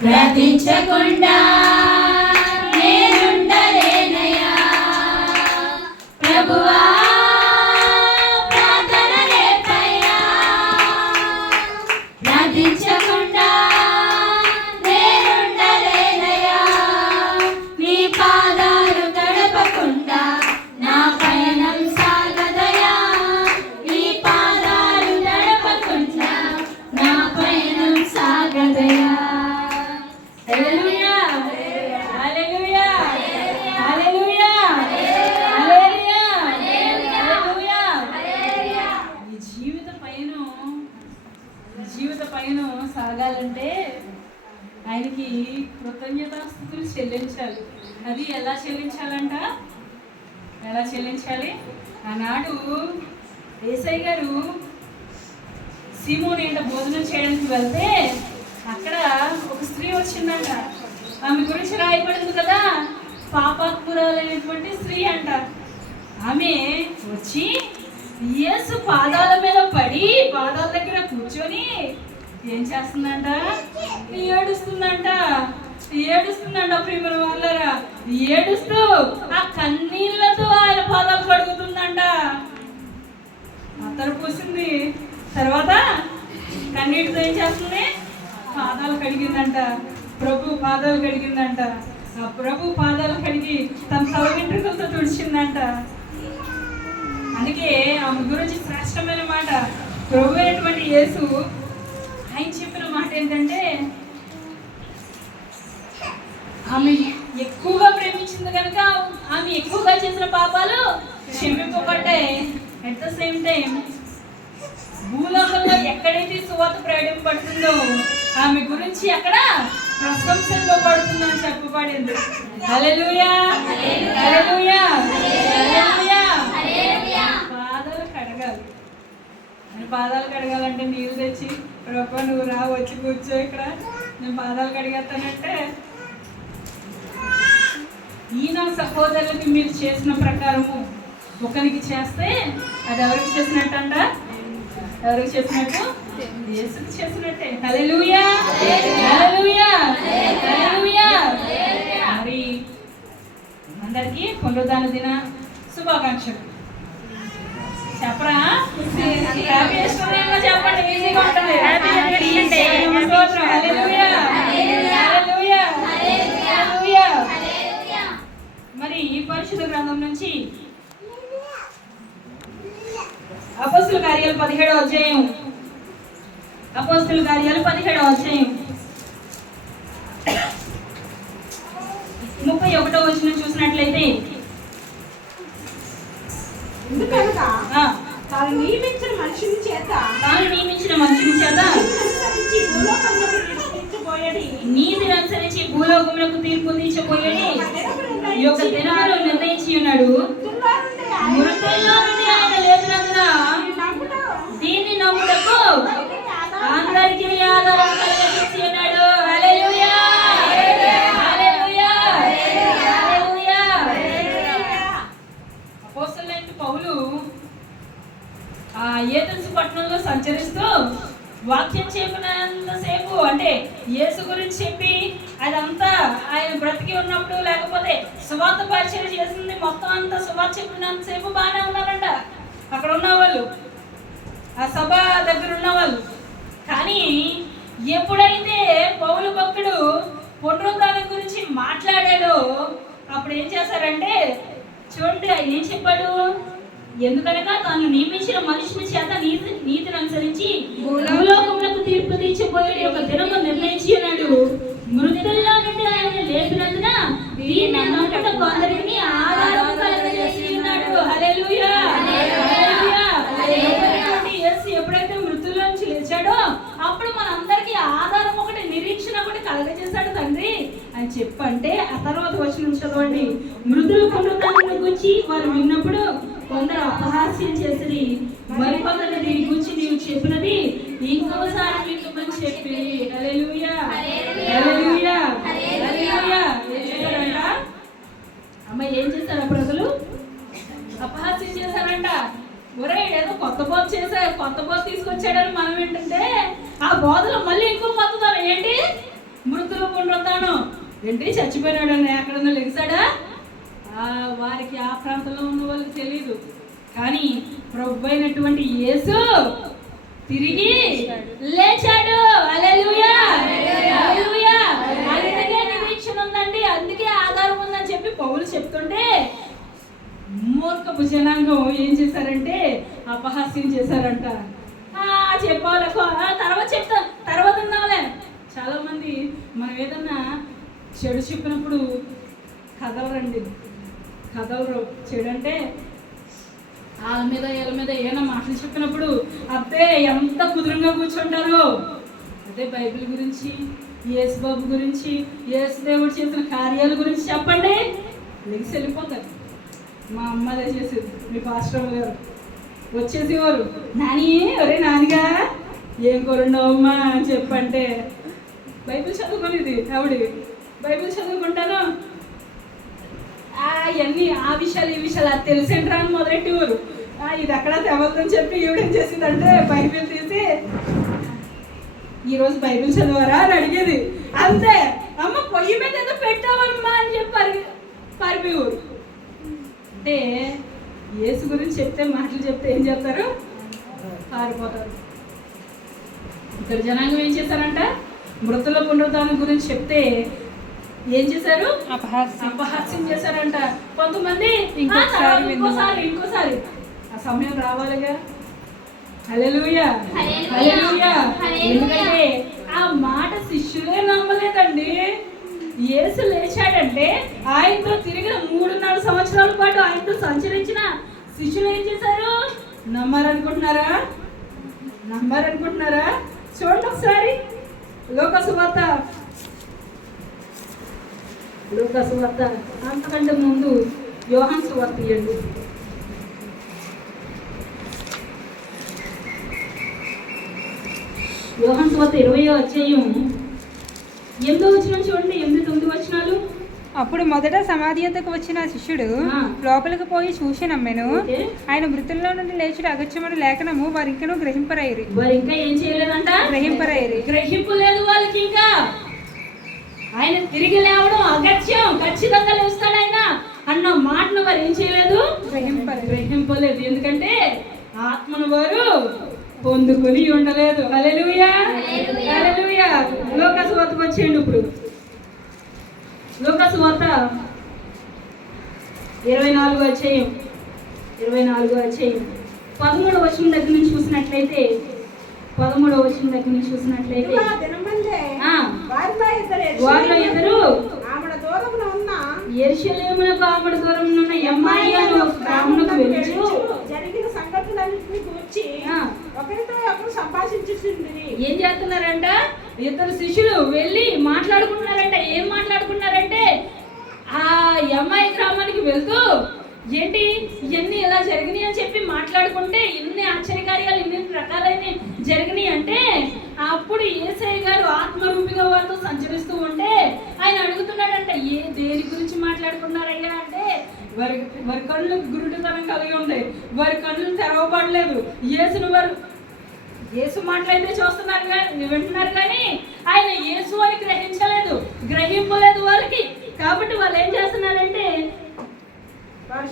ప్రార్థించకుండా నేనుండలేనయ్యా ప్రభువా ప్రార్థన లేపయ్యా ప్రార్థించకుండా నేనుండలేనయ్యా నీ పాదాలు తడపకుండా నా పయనం సాగదయా నీ పాదాలు తడపకుండా నా పయనం సాగదయా. హల్లెలూయా హల్లెలూయా హల్లెలూయా హల్లెలూయా హల్లెలూయా. ఈ జీవిత పయనం సాగాలంటే ఆయనకి కృతజ్ఞతాస్తుతులు చెల్లించాలి. అది ఎలా చెల్లించాలంట? ఎలా చెల్లించాలి? ఆనాడు యేసయ్య గారు సీమోని ఏంట భోజనం చేయడానికి వెళ్తే అక్కడ ఒక స్త్రీ వచ్చిందంట. ఆమె గురించి రాయబడింది కదా, పాపాత్మురాలైనటువంటి స్త్రీ అంట. ఆమె వచ్చి యేసు పాదాల మీద పడి పాదాల దగ్గర కూర్చొని ఏం చేస్తుందంట? ఏడుస్తుందంట. ప్రియమైన వాళ్ళరా, ఏడుస్తూ ఆ కన్నీళ్లతో ఆయన పాదాలు కడుగుతుందంట. అత్తరు పూసింది, తర్వాత కన్నీటితో ఏం చేస్తుంది? పాదాలు కడిగిందంట. ప్రభు పాదాలు కడిగిందంట. ఆ ప్రభు పాదాలు కడిగి తన తల వెంట్రుకలతో తుడిచిందంట. అందుకే ఆమె గురించి శ్రేష్టమైన మాట ప్రభు అయినటువంటి యేసు ఆయన చెప్పిన మాట ఏంటంటే, ఆమె ఎక్కువగా ప్రేమించింది కనుక ఆమె ఎక్కువగా చేసిన పాపాలు క్షమింపబడ్డాయి. అట్ ద సేమ్ టైం భూలోకంలో ఎక్కడైతే సువార్త ప్రకటింపబడుతుందో ఆమె గురించి అక్కడ ప్రశంసింపబడుతుందని చెప్పబడింది. హల్లెలూయా హల్లెలూయా హల్లెలూయా. పాదాలు కడగాలి. నేను పాదాలు కడగాలంటే నీళ్ళు తెచ్చి ప్రభు నువ్వు రా వచ్చి కూర్చో ఇక్కడ నేను పాదాలు కడిగేస్తానంటే, ఈయన సహోదరులకి మీరు చేసిన ప్రకారము ఒకరికి చేస్తే అది ఎవరికి చేసినట్టంట? ఎవరికి చేసినట్టు? యేసుకి చేసినట్టే. హల్లెలూయా హల్లెలూయా హల్లెలూయా. మరి అందరికీ పునరుద్ధాన దిన శుభాకాంక్షలు చెప్పరా? చెప్పండి, ఈజీగా ఉంటుంది. మరి ఈ పరిశుద్ధ గ్రంథం నుంచి అపోస్తుల కార్యాలు 17వ అధ్యాయం 31వ వచనం చూసినట్లయితే, తాను నియమించిన మనుషుని చేత నీతిని అనుసరించి భూలోకములకు తీర్పు తీర్చబోయేది ఈ యొక్క దినములో నిర్ణయించి ఉన్నాడు. మృతుల్లో నుండి ఆయన లేపినందున దీన్ని నమ్ముటకు అందరికీ ఆధారం కలిగించి ఉన్నాడు. హల్లెలూయా హల్లెలూయా హల్లెలూయా. అపోస్తలుడైన పౌలు ఆ ఏథెన్సు పట్టణంలో సంచరిస్తూ వాక్యం చెప్పినంతసేపు, అంటే యేసు గురించి చెప్పి అదంతా ఆయన బ్రతికి ఉన్నప్పుడు, లేకపోతే సువార్త పరిచయం చేసింది మొత్తం అంతా సువార్త చెప్పినంతసేపు బాగానే ఉన్నారంట అక్కడ ఉన్నవాళ్ళు, ఆ సభ దగ్గర ఉన్నవాళ్ళు. కానీ ఎప్పుడైతే పౌలు భక్తుడు పునరుద్ధానం గురించి మాట్లాడాడో అప్పుడు ఏం చేశారంటే, చూడండి ఆయన ఏం చెప్పాడు? ఎందుకనగా తాను నియమించిన మనుషుని చేత నీతిని అనుసరించి భూలోకములకు తీర్పు తీర్చబోయే ఒక దినము నిర్ణయించి ఉన్నాడు. మృతుల్లో నుండి ఆయన లేపినందున దీన్ని నమ్ముటకు అందరికీ ఆధారం కలుగజేసి ఉన్నాడు. హల్లెలూయా హల్లెలూయా. యేసు ఎప్పుడైతే మృతుల్లో నుంచి లేచాడో అప్పుడు మనందరికీ ఆధారం ఒకటి, నిరీక్షణ ఒకటి కలుగజేశాడు తండ్రి అని చెప్పంటే, ఆ తర్వాత వచనం చదవండి. మృతులు పునరుద్ధానం గురించి వారు విన్నప్పుడు కొందరు అపహాస్యం చేసి మరికొందరు దీని గురించి నీవు చెప్పినది ఇంకోసారి వింటుమని చెప్పి. హల్లెలూయా హల్లెలూయా హల్లెలూయా. అమ్మ ఏం చేశారు ప్రజలు? అపహాస్యం చేశారంట. ఒరే ఏదో కొత్త బోధ తీసుకొచ్చాడని మనం ఏంటంటే ఆ బోధలో మళ్ళీ ఇంకో కొత్తదనం ఏంటి? మృతులు ఏంటి చచ్చిపోయినాడు అని ఎక్కడన్నా లెగిసాడా? వారికి ఆ ప్రాంతంలో ఉన్న వాళ్ళకి తెలియదు. కానీ ప్రభు అయినటువంటి యేసు తిరిగి లేచాడు. హల్లెలూయా, హల్లెలూయా. అందుకే నిరీక్షణ ఉందండి, అందుకే ఆధారం ఉందని చెప్పి పౌలు చెప్తుంటే మూర్ఖపు జనాంగం ఏం చేశారంటే అపహాస్యం చేశారంట. చెప్పాలి తర్వాత చెప్తా, తర్వాత ఉన్నావులే. చాలా మంది మనం ఏదన్నా చెడు చెప్పినప్పుడు కదలరండి, కదలరు. చెడు అంటే వాళ్ళ మీద వీళ్ళ మీద ఏమైనా మాటలు చెప్పినప్పుడు అబ్బే ఎంత కుదురుగా కూర్చుంటారు. అదే బైబిల్ గురించి, యేసు బాబు గురించి, యేసు దేవుడు చేసిన కార్యాల గురించి చెప్పండి, లెగిసి వెళ్ళిపోతారు. మా అమ్మ అదే చేసేది, మీ పాస్టర్ గారు వచ్చేసేవారు, నాని ఒరే నానిగా ఏం కొరుండవమ్మా అని చెప్పంటే బైబిల్ చదువుకునేది ఆవిడ. బైబిల్ చదువుకుంటాను, అవన్నీ ఆ విషయాలు ఈ విషయాలు అది తెలిసేంట్రా అని మొదలెట్టేవారు. ఇది అక్కడ తెవద్దని చెప్పి ఈవిడేం చేసిందంటే బైబిల్ తీసి ఈరోజు బైబిల్ చదివారా అని అడిగేది. అంతే, అమ్మ పొయ్యి మీద ఏదో పెట్టావమ్మా అని చెప్పి పారిపోయేవారు. అంటే యేసు గురించి చెప్తే, మాటలు చెప్తే ఏం చేస్తారు? పారిపోతారు. ఇక్కడ జనాంగం ఏం చేశారంట? మృతుల పునరుద్ధానం గురించి చెప్తే ఏం చేశారు? అపహాస్యం చేశారంట. కొంతమంది ఇంకోసారి ఆ సమయం రావాలిగా. హల్లెలూయా, హల్లెలూయా. ఎందుకంటే ఆ మాట శిష్యులే నమ్మలేదండి. యేసు లేచాడంటే ఆయనతో తిరిగిన 3.5 సంవత్సరాల పాటు ఆయనతో సంచరించిన శిష్యులు ఏం చేశారు? నమ్మారనుకుంటున్నారా? చూడండి ఒకసారి లోకసువార్త అంతకంటే ముందు యోహాను సువార్త ఇవ్వండి. యోహాను సువార్త 20వ అధ్యాయం 8వ వచనం చూడండి, 8-9 వచనాలు. అప్పుడు మొదట సమాధి యొద్దకు వచ్చిన శిష్యుడు లోపలికి పోయి చూసి నమ్మెను. ఆయన మృతుల్లో నుండి లేచుడు అగత్యమని లేఖనము వారు ఇంకనూ గ్రహింపరైరి. వారు ఇంకా ఏం చేయలేదంట? గ్రహింపు లేదు వాళ్ళకి. ఇంకా ఆయన తిరిగి లేవడం అగత్యం, ఖచ్చితంగా లేస్తాడు ఆయన అన్న మాటను వారు ఏం చేయలేదు? గ్రహింపలేదు. ఎందుకంటే ఆత్మను వారు పొందుకొని ఉండలేదు. హల్లెలూయా, హల్లెలూయా. లోకసువార్తకు వచ్చేయండి. ఇప్పుడు లోకసువార్త 24వ అధ్యాయం 13వ వచనం దగ్గర నుంచి చూసినట్లయితే వారిలో ఇద్దరు యెరూషలేమునకు ఆమడ దూరమున ఉన్న ఎమ్మాయి అనే ఒక గ్రామమునకు వెళ్ళుచు జరిగిన సంగతులన్నిటిని గురించి ఒకరితో ఒకరు సంభాషించుచుండిరి. ఏం చేస్తున్నారంట? ఇద్దరు శిష్యులు వెళ్ళి మాట్లాడుకుంటున్నారంట. ఏం మాట్లాడుకున్నారంటే ఆ ఎమ్మాయి గ్రామానికి వెళ్తూ ఏంటి ఇవన్నీ ఇలా జరిగినాయి అని చెప్పి మాట్లాడుకుంటే ఇన్ని ఆశ్చర్యకార్యాలు ఇన్ని రకాలైన జరిగినాయి అంటే అప్పుడు యేసయ్య గారు ఆత్మరూపిగా వారితో సంచరిస్తూ ఉంటే ఆయన అడుగుతున్నాడంట, దేని గురించి మాట్లాడుకున్నారయ్యా అంటే వారి కళ్ళు గురుడుతనం కలిగి ఉంది, వారి కళ్ళు తెరవబడలేదు. యేసు మాట్లాడితే చూస్తున్నారు కానీ వింటున్నారు కానీ ఆయన యేసు అని గ్రహింపలేదు వాళ్ళకి. కాబట్టి వాళ్ళు ఏం చేస్తున్నారంటే వారు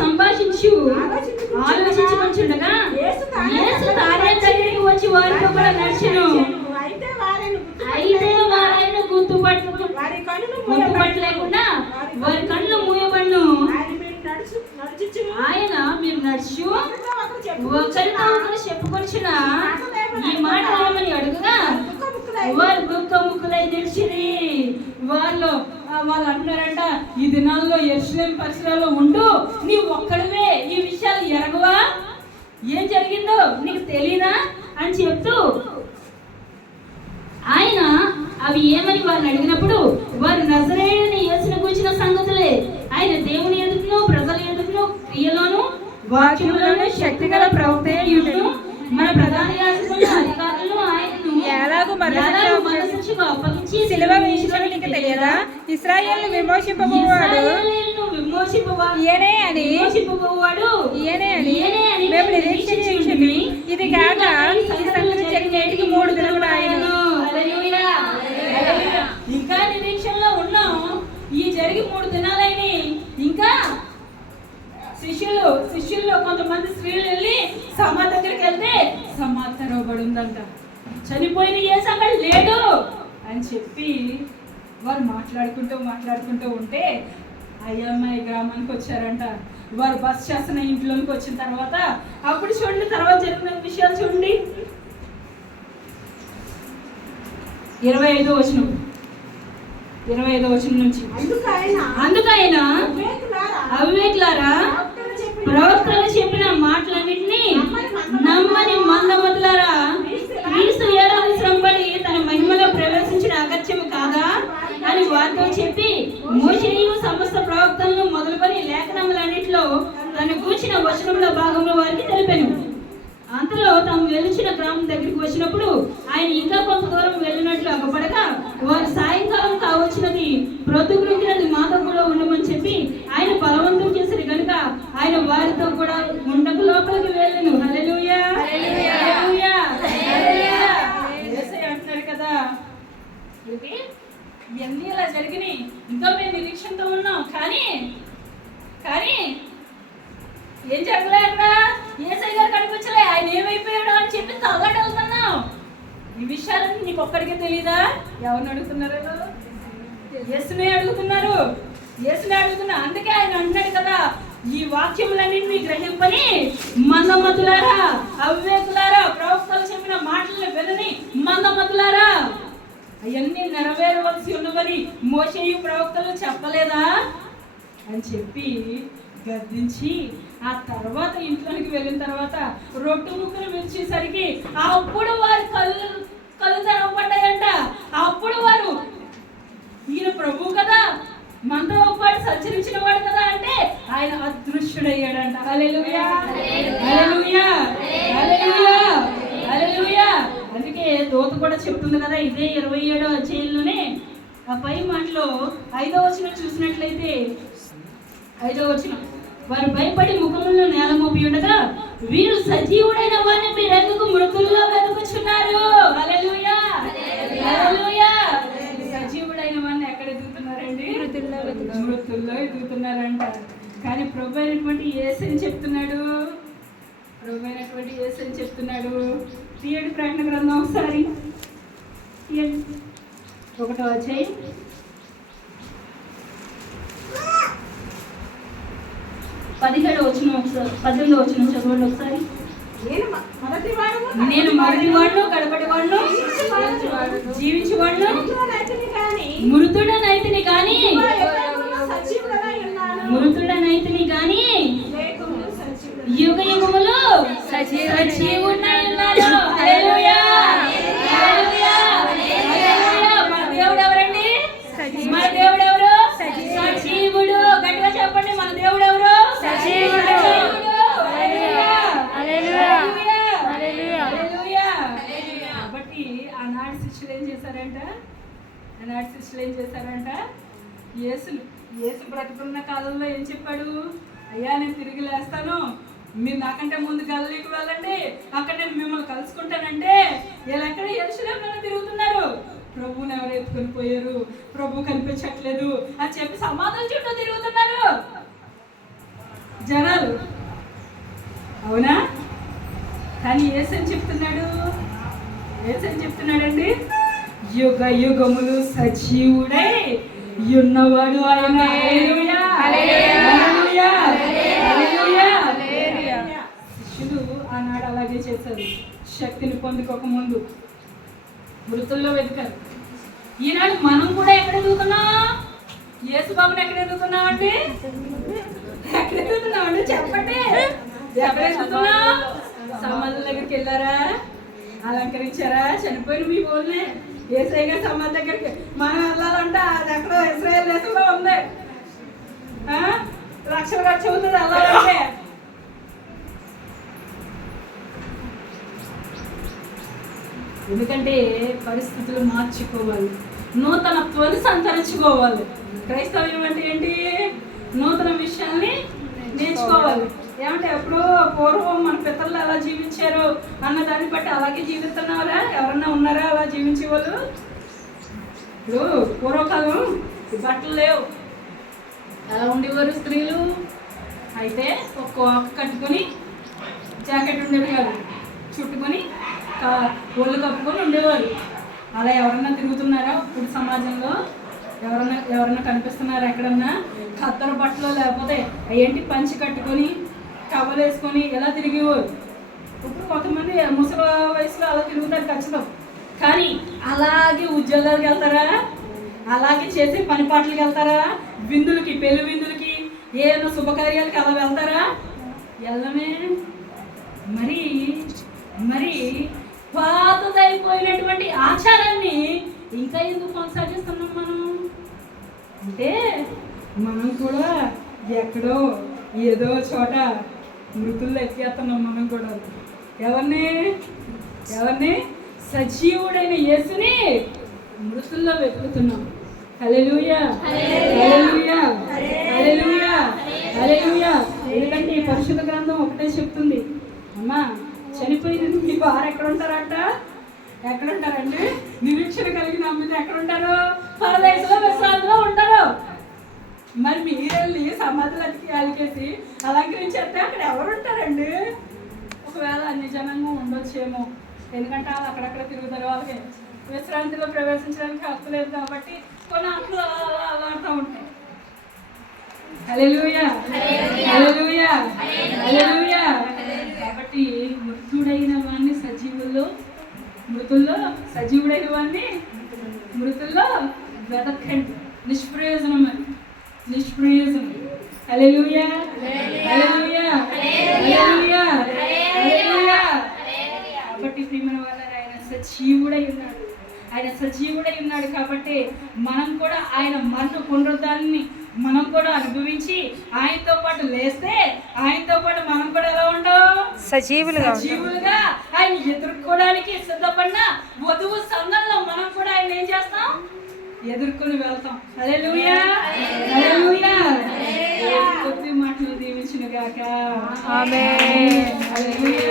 సంభాషించు ఆలోచించుకుంటుండగా యేసు తానే దగ్గరికి వచ్చి వారితో కూడా నడిచెను. అయితే వారైన గుర్తుపట్టలేకుండా వారి కళ్ళు మూయబడును. ఆయన మీరు నడుచు ఒకరితో ఒకరు చెప్పుకొచ్చిన ఈ మాట ఏమని అడుగుగా వారు దుఃఖముఖులై నిలిచిరి. వాళ్ళు అంటున్నారంట, ఈ దినాల్లో యెరూషలేము పరిసరాల్లో ఉంటూ నీ ఒక్కడివే ఈ విషయాలు ఎరగవా? ఏం జరిగిందో నీకు తెలీదా అని చెప్తూ ఆయన అవి ఏమని వారిని అడిగినప్పుడు వారు నజరేయుడైన యేసును గురించిన సంగతులే. ఆయన దేవుని ఎదుటను ప్రజల ఎదుటను క్రియలోను వాక్యములను శక్తిగల ప్రవక్తయును మన ప్రధాన యాజకులను అధికారులను ఆయనను ఎలాగూ మనసుకు అప్పగించి సిలువ వేయించడం నీకు తెలియదా? ఇశ్రాయేలును విమోచింపబోవాడు ఈయనే అని మేము నిరీక్షించుచుంటిమి. ఇది కాక ఈ సంగతి జరిగేటికి 3 దినములు ఆయనను. ఇంకా నిరీక్షణ శిష్యుల్లో కొంతమంది స్త్రీలు వెళ్ళి సమాధి దగ్గరికి వెళ్తే సమాధి తెరవబడి ఉందంట. చనిపోయిన యేసు అక్కడ లేడు అని చెప్పి వారు మాట్లాడుకుంటూ ఉంటే అయ్యమ్మాయి గ్రామానికి వచ్చారంట. వారు బస్ చేస్తున్న ఇంట్లోకి వచ్చిన తర్వాత అప్పుడు చూడండి, తర్వాత జరిగిన విషయాలు చూడండి. 25వ వచనం నుంచి, అందుకైన అవివేకులారా ప్రవక్తలు చెప్పిన మాటలన్నింటినీ నమ్మని మందమతులారా, క్రీస్తు ఏడాది శ్రమపడి తన మహిమలో ప్రవేశించిన అగత్యము కాదా అని వారితో చెప్పి మోషేయు సమస్త ప్రవక్తలను మొదలుకొని లేఖనములన్నిటిలో తను కూర్చిన వచనంలో భాగంలో వారికి తెలిపాను. అంతలో తాము వెలిచిన గ్రామం దగ్గరికి వచ్చినప్పుడు ఆయన ఇంకా కొంత దూరం వెళ్ళినట్లు అగపడగా వారు సాయంకాలం కావచ్చినది, ప్రొద్దుగురించినది మాతో కూడా ఉండమని చెప్పి ఆయన బలవంతం చేశారు కనుక ఆయన వారితో కూడా ఉండకు లోపలికి వెళ్ళను. హల్లెలూయా, హల్లెలూయా, హల్లెలూయా. యేసయ్య అంటున్నాడు కదా, ఇవన్నీ ఇలా జరిగినాయి, ఇంకా మేము నిరీక్షణతో ఉన్నాం, కానీ ఏం జరగలే అక్కడ. యేసయ్య గారు కనిపించలే, ఆయన ఏమైపోయాడు అని చెప్పి తల్లడవుతున్నావు. ఈ విషయాలన్నీ నీకు ఒక్కడికే తెలీదా? ఎవరిని అడుగుతున్నారు? యేసునే అడుగుతున్నారు. అందుకే ఆయన అన్నాడు కదా, ఈ వాక్యములన్నింటినీ గ్రహింపని మందమతులారా, అవివేకులారా, ప్రవక్తలు చెప్పిన మాటలను వినని మందమతులారా, అవన్నీ నెరవేరవలసి ఉన్నవని మోషేయు ప్రవక్తలు చెప్పలేదా అని చెప్పి గద్దించి ఆ తర్వాత ఇంట్లోనికి వెళ్ళిన తర్వాత రొట్టె ముక్కలు విరిచేసరికి అప్పుడు వారి కళ్ళు తెరవబడ్డాయంట. అప్పుడు వారు ఈయన ప్రభువు కదా, మనతో పాటు సంచరించిన వాడు కదా అంటే ఆయన అదృశ్యుడయ్యాడంట. హల్లెలూయా, హల్లెలూయా, హల్లెలూయా, హల్లెలూయా. అందుకే దూత కూడా చెప్తుంది కదా, ఇదే 27వ అధ్యాయంలోనే ఆ పై మాటలో 5వ వచనం చూసినట్లయితే, 5వ వచనం, వారు భయపడి ముఖములను నేల మోపి ఉండగా వీరు సజీవుడైన వారిని మీరెందుకు మృతుల్లో వెతుకుచున్నారు? హల్లెలూయా, హల్లెలూయా. సజీవుడైన వారిని ఎక్కడ ఎదుగుతున్నారండి? మృతుల్లో ఎదుగుతున్నారంట. కానీ ప్రభు అయినటువంటి యేసు అని చెప్తున్నాడు, తీయడి ప్రకటన గ్రంథం ఒకసారి, 1వ అధ్యాయం 17వ వచనం, ఒకసారి 18వ వచనం చదవండి ఒకసారి. నేను మొదటివాడును కడపటివాడును జీవించువాడును మృతుడనైతిని కానీ యుగ యుగములు సజీవుడై ఉన్నాను. హల్లెలూయా, హల్లెలూయా, హల్లెలూయా. మన దేవుడు ఎవరండి? మన దేవుడు ఎవరు? సజీవుడు. గట్టిగా చెప్పండి, మన దేవుడు ఎవరు? సజీవుడు. కాబట్టి ఆనాడు శిష్యులు ఏం చేశారంట? యేసు బ్రతుకున్న కాలంలో ఏం చెప్పాడు? అయ్యా, నేను తిరిగి లేస్తాను, మీరు నాకంటే ముందు గల్లీకి వెళ్ళండి, అక్కడ నేను మిమ్మల్ని కలుసుకుంటానంటే వీళ్ళు ఎక్కడ యెరూషలేములో తిరుగుతున్నారు. ప్రభువుని ఎవరు ఎత్తుకొని పోయారు, ప్రభు కనిపించట్లేదు అని చెప్పి సమాధుల చుట్టూ తిరుగుతున్నారు జనాలు, అవునా? కానీ యేసు ఏం చెప్తున్నాడండి? యుగ యుగములు సజీవుడై ఉన్నవాడు ఆయన. హల్లెలూయా, హల్లెలూయా, హల్లెలూయా. శిష్యులు ఆనాడు అలాగే చేశారు. శక్తిని పొందుకోక ముందు మృతుల్లో వెతికారు. ఈనాడు మనం కూడా ఎక్కడ ఎదుగుతున్నాం? యేసు బాబుని ఎక్కడ ఎదుగుతున్నాం అండి? చెప్పండి, ఎక్కడ ఎదుగుతున్నాం? సమాధుల దగ్గరికి వెళ్ళారా? అలంకరించారా? చనిపోయిన మీ ఊళ్ళే యేసయ్య గారి సమాధి దగ్గరికి మనం వెళ్ళాలంట. అది ఎక్కడో ఇశ్రాయేల్ దేశంలో ఉంది. లక్షలు ఖర్చు అవుతుంది వెళ్ళాలంటే. ఎందుకంటే పరిస్థితులు మార్చుకోవాలి, నూతనత్వాన్ని సంతరించుకోవాలి. క్రైస్తవ్యం అంటే ఏంటి? నూతన విషయాల్ని నేర్చుకోవాలి. ఏమంటే ఎప్పుడో పూర్వం మన పితరులు ఎలా జీవించారు అన్న దాన్ని బట్టి అలాగే జీవిస్తున్నారా? ఎవరన్నా ఉన్నారా అలా జీవించే వాళ్ళు? ఇప్పుడు పూర్వకాలం బట్టలు లేవు, ఎలా ఉండేవారు స్త్రీలు? అయితే ఒక కోక కట్టుకొని జాకెట్ ఉండేది కాదు, చుట్టుకొని ఒళ్ళు కప్పుకొని ఉండేవారు. అలా ఎవరన్నా తిరుగుతున్నారా ఇప్పుడు సమాజంలో? ఎవరన్నా కనిపిస్తున్నారా ఎక్కడన్నా? కత్తెర బట్టలు లేకపోతే ఏంటి పంచి కట్టుకొని కవలు వేసుకొని ఎలా తిరిగేవారు. ఇప్పుడు కొంతమంది ముసలి వయసులో అలా తిరుగుతారు ఖచ్చితం. కానీ అలాగే ఉద్యోగాలకు వెళ్తారా? అలాగే చేసే పని పాటలకు వెళ్తారా? విందులకి, పెళ్లి విందులకి, ఏమైనా శుభకార్యాలకి అలా వెళ్తారా? వెళ్ళమే. మరి మరి పాతదైపోయినటువంటి ఆచారాన్ని ఇంకా ఎందుకు కొనసాగిస్తున్నాం మనం అంటే, మనం కూడా ఎక్కడో ఏదో చోట మృతుల్లో ఎక్కేస్తున్నాం. మనం కూడా ఎవరిని సజీవుడైన యేసుని మృతుల్లో వెతుకుతున్నాం. హల్లెలూయా, హల్లెలూయా, హల్లెలూయా, హల్లెలూయా. ఎందుకంటే ఈ పరిశుద్ధ గ్రంథం ఒకటే చెప్తుంది, అమ్మా చనిపోయిన మీ వారు ఎక్కడుంటారండి? నిరీక్షణ కలిగిన అమ్మితే ఎక్కడుంటారు? పరదేశంలో, విశ్రాంతిలో ఉంటారు. మరి మీరెళ్ళి సమాధులు అలికేసి అలంకరించేస్తే అక్కడ ఎవరు ఉంటారండి? ఒకవేళ నిజంగా ఉండొచ్చేమో, ఎందుకంటే వాళ్ళు అక్కడక్కడ తిరుగుతారు. వాళ్ళకి విశ్రాంతిలో ప్రవేశించడానికి హక్కు లేదు కాబట్టి కొన్ని ఆటలు అలా ఆడుతూ ఉంటాయి. హల్లెలూయా, హల్లెలూయా, హల్లెలూయా. కాబట్టి మృతుడైన వాడిని మృతుల్లో సజీవుడైన వాడిని మృతుల్లో వెతకండి. నిష్ప్రయోజనం, అది నిష్ప్రయోజనం. హల్లెలూయా, హల్లెలూయా, హల్లెలూయా, హల్లెలూయా. కాబట్టి ప్రియమైన వాళ్ళారా, ఆయన సజీవుడై ఉన్నాడు. ఆయన సజీవుడై ఉన్నాడు కాబట్టి మనం కూడా ఆయన మరణ పునరుద్ధానాన్ని మనం కూడా అనుభవించి ఆయనతో పాటు లేస్తే ఆయనతో పాటు మనం కూడా ఎలా ఉంటాం? సజీవులుగా ఆయన ఎదుర్కోవడానికి సిద్ధపడిన వధువు సంఘంలో మనం కూడా ఆయన ఏం చేస్తాం? ఎదుర్కొని వెళ్తాం. హల్లెలూయా, హల్లెలూయా. కొద్ది మాటలు దీవించును గాక. ఆమేన్. హల్లెలూయా.